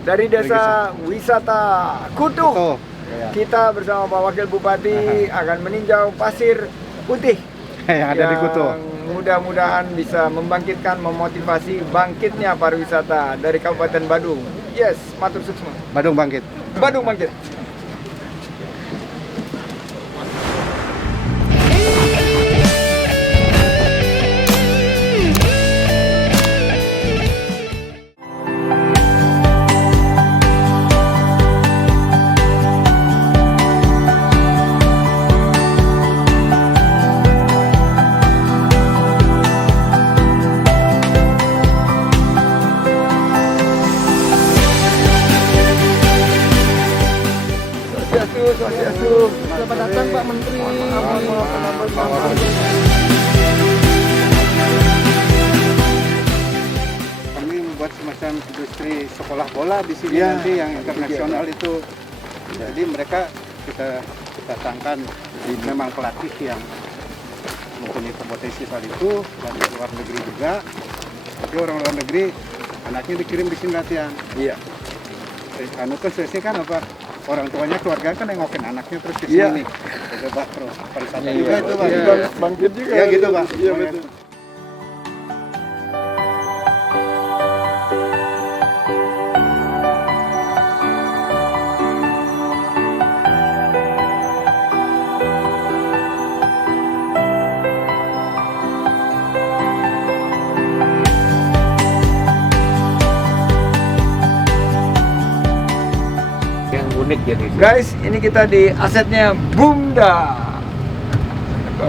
dari desa wisata Kutu. Ya. Kita bersama Pak Wakil Bupati akan meninjau pasir putih yang ada di Kutu. Mudah-mudahan bisa membangkitkan, memotivasi bangkitnya pariwisata dari Kabupaten Badung. Yes, matur suksma. Badung bangkit. Badung bangkit. Swastiastu. Selamat datang Pak Menteri. Kami membuat semacam industri sekolah bola di sini nanti yang internasional itu. Jadi mereka kita datangkan memang pelatih yang mempunyai kompetensi soal itu, dari luar negeri juga. Jadi orang luar negeri anaknya dikirim di sini latihan. Iya. Anu kan selesai kan apa? Orang tuanya keluarga kan nengokin anaknya terus ke sini. Itu Pak, terus pariwisata juga itu Pak. Bangkit juga. Ya gitu Pak. Iya betul. Unik jadi. Guys, ini kita di asetnya Bumda.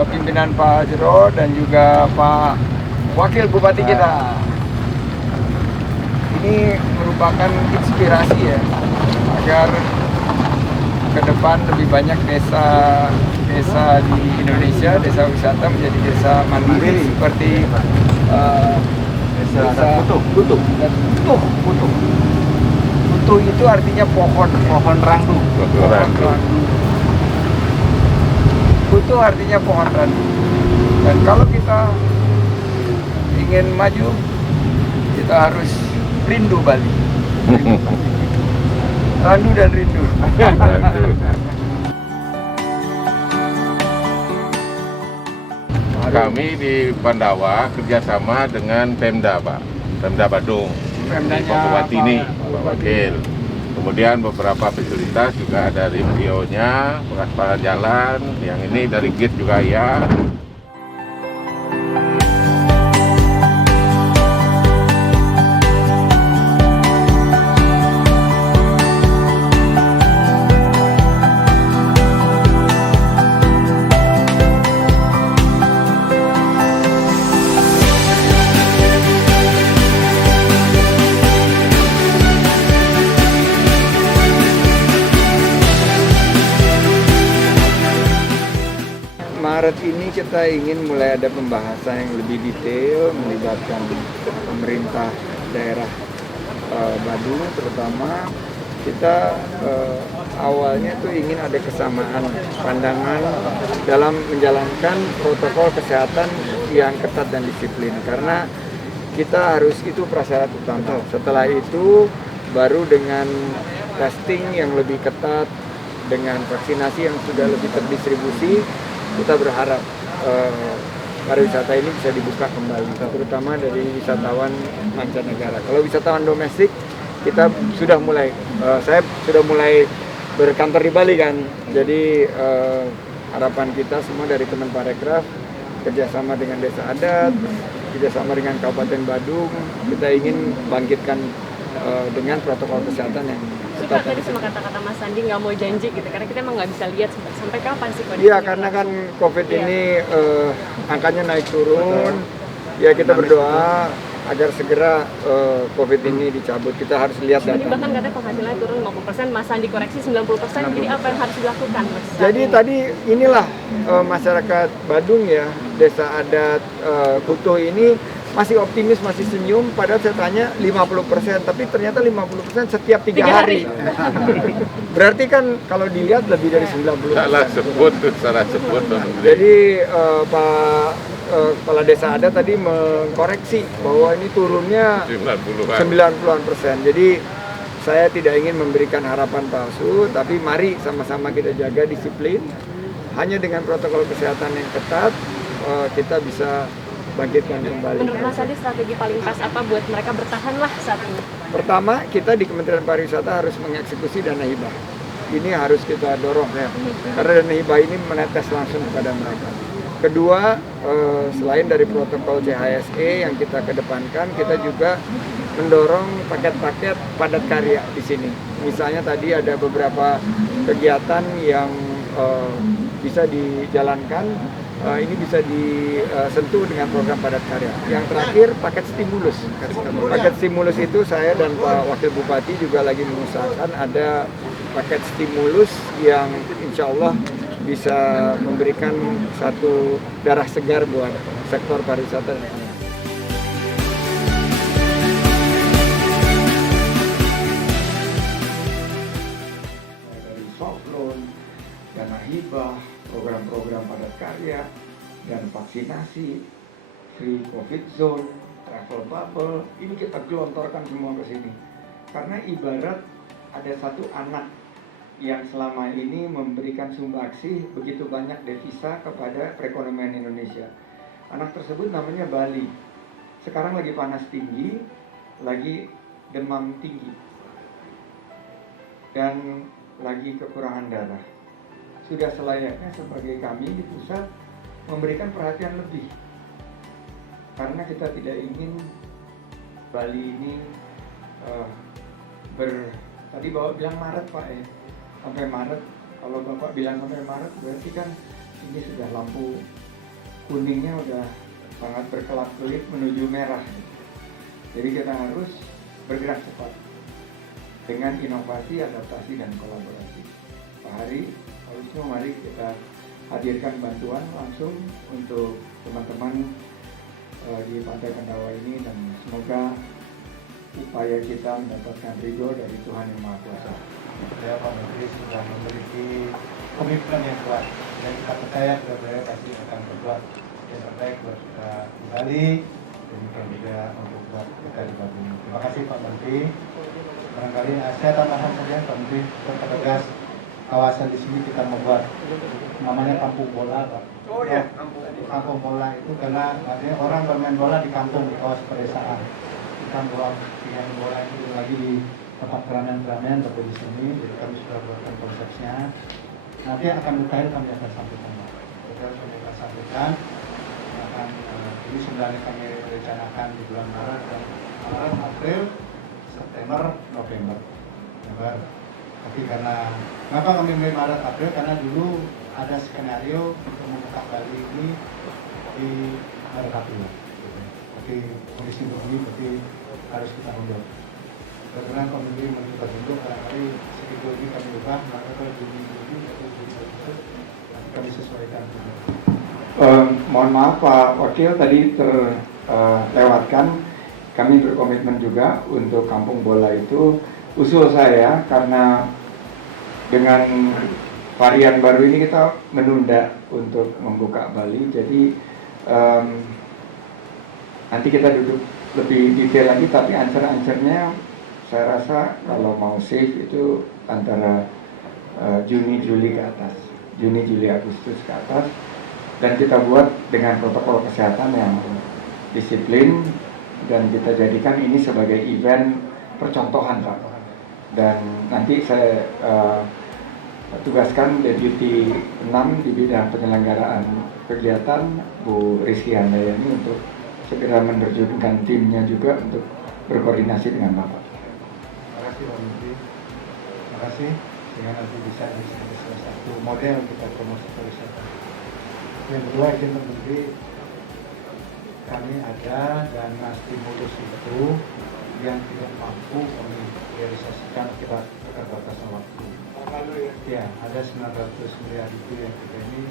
Pimpinan Pak Jero dan juga Pak Wakil Bupati kita. Ini merupakan inspirasi ya, agar ke depan lebih banyak desa di Indonesia, desa wisata menjadi desa mandiri seperti desa Kutu. Kutu itu artinya pohon randu. Kutu artinya pohon randu. Dan kalau kita ingin maju, kita harus rindu Bali. Randu dan rindu. Kami di Pandawa kerjasama dengan Pemda, Pak. Pemda Badung. Pemdanya Pak Bupati ini, Pak Wakil. Kemudian beberapa fasilitas juga dari Rio-nya, pengaspalan jalan, yang ini dari gate juga ya. Maret ini kita ingin mulai ada pembahasan yang lebih detail melibatkan pemerintah daerah Badung, terutama kita awalnya tuh ingin ada kesamaan pandangan dalam menjalankan protokol kesehatan yang ketat dan disiplin, karena kita harus itu prasyarat utama. Setelah itu baru dengan testing yang lebih ketat, dengan vaksinasi yang sudah lebih terdistribusi, kita berharap pariwisata ini bisa dibuka kembali, terutama dari wisatawan mancanegara. Kalau wisatawan domestik, kita sudah mulai, saya sudah mulai berkantor di Bali kan, jadi harapan kita semua dari Kemenparekraf, kerjasama dengan desa adat, kerjasama dengan Kabupaten Badung, kita ingin bangkitkan dengan protokol kesehatan yang Pak, tadi sama kata-kata Mas Sandi nggak mau janji gitu, karena kita emang nggak bisa lihat sampai kapan sih kondisi. Iya, karena kan COVID ini angkanya naik turun. Ya kita berdoa agar segera COVID ini dicabut. Kita harus lihat Jadi data. bahkan katanya penghasilannya turun 50%, Mas Sandi koreksi 90%. Jadi apa yang harus dilakukan, Mas? Jadi tadi inilah masyarakat Badung ya, desa adat Kutu ini masih optimis, masih senyum, padahal saya tanya 50%, tapi ternyata 50% setiap 3 hari. Berarti kan kalau dilihat lebih dari 90%. Salah sebut. Jadi Pak Kepala Desa Adat tadi mengkoreksi bahwa ini turunnya 90-an persen. Jadi saya tidak ingin memberikan harapan palsu, tapi mari sama-sama kita jaga disiplin. Hanya dengan protokol kesehatan yang ketat, kita bisa bangkitkan kembali. Menurut Mas Andi strategi paling pas apa buat mereka bertahan lah saat ini? Pertama, kita di Kementerian Pariwisata harus mengeksekusi dana hibah. Ini harus kita dorong ya, karena dana hibah ini menetes langsung kepada mereka. Kedua, selain dari protokol CHSE yang kita kedepankan, kita juga mendorong paket-paket padat karya di sini. Misalnya tadi ada beberapa kegiatan yang bisa dijalankan, ini bisa disentuh dengan program padat karya. Yang terakhir, paket stimulus. Paket stimulus itu saya dan Pak Wakil Bupati juga lagi mengusahakan ada paket stimulus yang insya Allah bisa memberikan satu darah segar buat sektor pariwisata. Dari soft loan, dana hibah, program-program padat karya, dan vaksinasi, free covid zone, travel bubble, ini kita gelontorkan semua ke sini. Karena ibarat ada satu anak yang selama ini memberikan sumbangsih begitu banyak devisa kepada perekonomian Indonesia. Anak tersebut namanya Bali. Sekarang lagi panas tinggi, lagi demam tinggi, dan lagi kekurangan darah. Sudah selayaknya sebagai kami di pusat memberikan perhatian lebih, karena kita tidak ingin Bali ini tadi Bapak bilang Maret Pak ya, sampai Maret. Kalau Bapak bilang sampai Maret berarti kan ini sudah lampu kuningnya udah sangat berkelap-kelip menuju merah. Jadi kita harus bergerak cepat dengan inovasi, adaptasi, dan kolaborasi. Pak Hari, Pak Wisnu, mari kita hadirkan bantuan langsung untuk teman-teman di Pantai Pendawa ini, dan semoga upaya kita mendapatkan ridho dari Tuhan Yang Maha Kuasa. Saya Pak Menteri sudah memiliki komitmen yang kuat, dan kita percaya beliau pasti akan berbuat yang terbaik buat kita di Bali, demikian juga untuk buat kita di Bali. Terima kasih Pak Menteri. Barangkali saya tambahkan saja Pak Menteri, untuk tegas kawasan di sini kita membuat namanya kampung bola Pak. Oh ya, kampung bola itu karena artinya orang bermain bola di kampung, di kawasan pedesaan. Kita buat pilihan bola itu lagi di tempat keramaian-keramaian tapi di sini, jadi kami sudah buatkan konsepnya. Nanti akan detail kami akan sampaikan. Detail kami akan sampaikan. Ini sebenarnya kami rencanakan di bulan Maret, dan Maret, April, September, November. Tapi karena kenapa kami memilih Maret, April? Karena dulu ada skenario untuk membuka Bali ini di Maret, April. Tapi kondisi begini berarti harus kita mundur. Karena kami mencoba untuk barangkali sedikit lagi kami ubah, maka kalau Juni atau Juli Agustus nanti kami sesuaikan. Mohon maaf Pak Wakil, tadi terlewatkan. Kami berkomitmen juga untuk kampung bola itu. Usul saya, karena dengan varian baru ini kita menunda untuk membuka Bali, jadi nanti kita duduk lebih detail lagi, tapi answer-answernya saya rasa kalau mau safe itu antara Juni, Juli ke atas, Juni, Juli, Agustus ke atas, dan kita buat dengan protokol kesehatan yang disiplin, dan kita jadikan ini sebagai event percontohan Pak. Dan nanti saya tugaskan Deputi 6 di bidang penyelenggaraan kegiatan Bu Rizky Handayani untuk segera menerjunkan timnya juga untuk berkoordinasi dengan Bapak. Terima kasih Pak Menteri. Terima kasih. Sehingga nanti bisa jadi salah satu model kita promosi pariwisata. Yang kedua, izin Pak Menteri, kami ada dana stimulus itu yang tidak mampu kami realisasikan akibat keterbatasan waktu. Ya, ada 900 miliar itu yang kita ini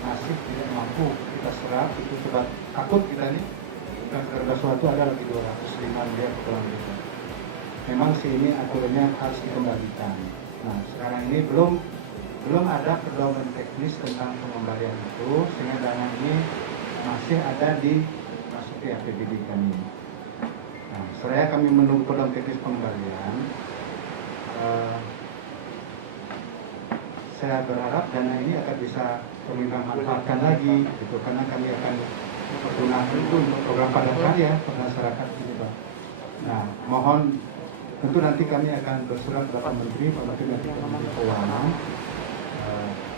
masih tidak mampu kita serap, itu sebab takut kita ini. Dan keterbatasan waktu ada lagi 205 miliar kurang lebih. Memang sih ini aturannya harus dikembalikan. Nah, sekarang ini belum ada pedoman teknis tentang pengembalian itu, sehingga dana ini masih ada di APBD kami. Nah, setelah kami menunggu pedoman teknis pengembalian, saya berharap dana ini akan bisa pemerintah manfaatkan lagi, gitu, karena kami akan menggunakan itu untuk program padat karya ke masyarakat ini, Pak. Nah, mohon tentu nanti kami akan bersurat kepada Pak Menteri, Pak Menteri nanti ke Menteri Keuangan,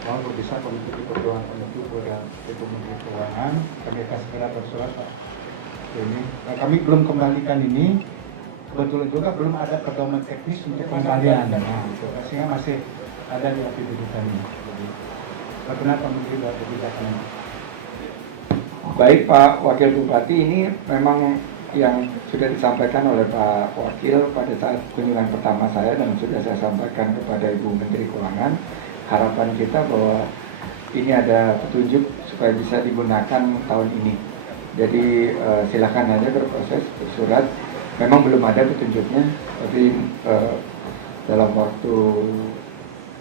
mohon bisa Pak Menteri Keuangan, Pak Menteri kepada Ibu Menteri Keuangan, kami akan segera bersurat, Pak. Ini, nah, kami belum kembalikan ini, kebetulan juga belum ada pedoman teknis untuk pengembalian, nah, sehingga masih ada di APBD kami. Jadi, bagaimana Pak Menteri buat kebijakan ini? Baik Pak Wakil Bupati, ini memang yang sudah disampaikan oleh Pak Wakil pada saat kunjungan pertama saya dan sudah saya sampaikan kepada Ibu Menteri Keuangan. Harapan kita bahwa ini ada petunjuk supaya bisa digunakan tahun ini. Jadi silakan aja berproses, bersurat. Memang belum ada petunjuknya, tapi dalam waktu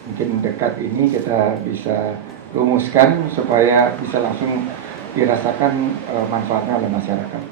mungkin dekat ini kita bisa rumuskan supaya bisa langsung dirasakan manfaatnya oleh masyarakat.